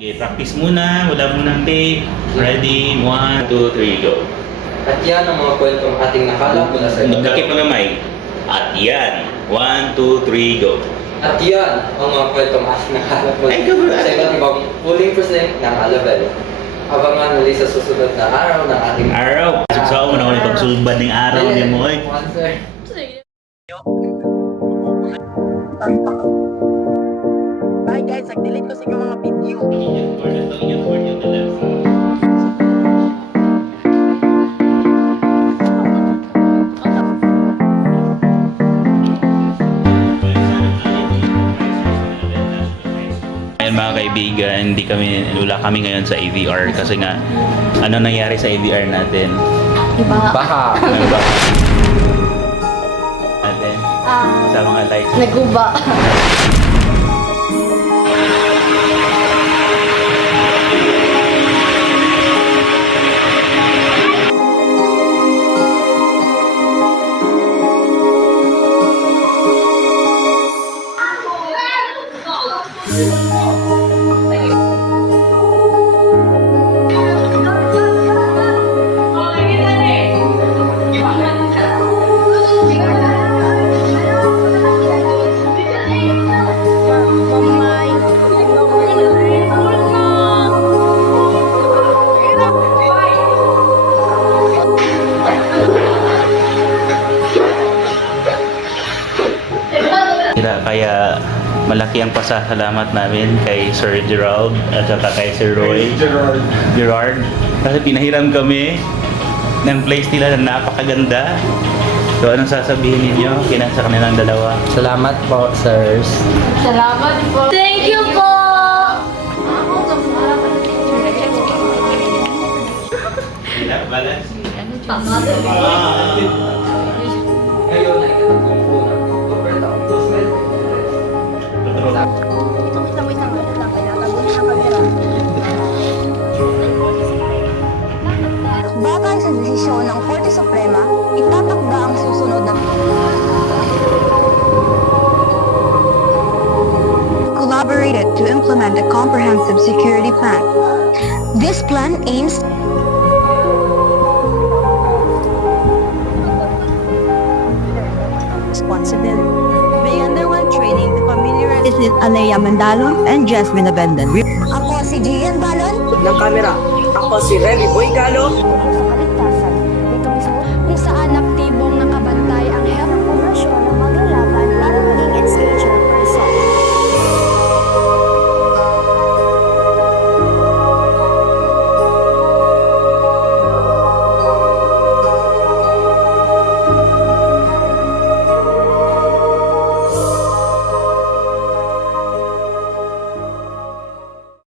Okay, practice muna. Wala munang take. Ready? 1, 2, 3, go. At yan ang mga kwentong ating nakalap mula sa Magdakip mo na mic. At yan. 1, 2, 3, go. At yan ang mga kwentong ating nakalap mula Ay, gawin. sa iba't ibang pooling percent ng Alabel. Abangan muli sa susunod na araw ng ating Araw. Suksaw mo na ako yung pagsulban ng araw niya mo eh. Bye guys, nag-delete ko sa inyong mga video. Ayun mga kaibigan, wala kami ngayon sa AVR kasi nga, ano nangyari sa AVR natin? Baka. Ano ba? Natin? Sa mga likes. Naguba. Kaya malaki ang pasasalamat namin kay Sir Gerald at saka kay Sir Roy. Gerard. Kasi pinahiram kami ng place nila na napakaganda. So anong sasabihin ninyo sa kanilang dalawa? Salamat po, sirs. Salamat po. Thank you po! Balance. Ngayon ay katapong po ng overtime 2023. Batay sa desisyon ng Korte Suprema, itatakda ang susunod na collaborated to implement a comprehensive security plan. This plan aims responsibility. May underwent training to familiarize with Alea Mandalon and Jasmine Abendan. Ako si Gian Balon. Ng camera. Ako si Remy Boy Galo.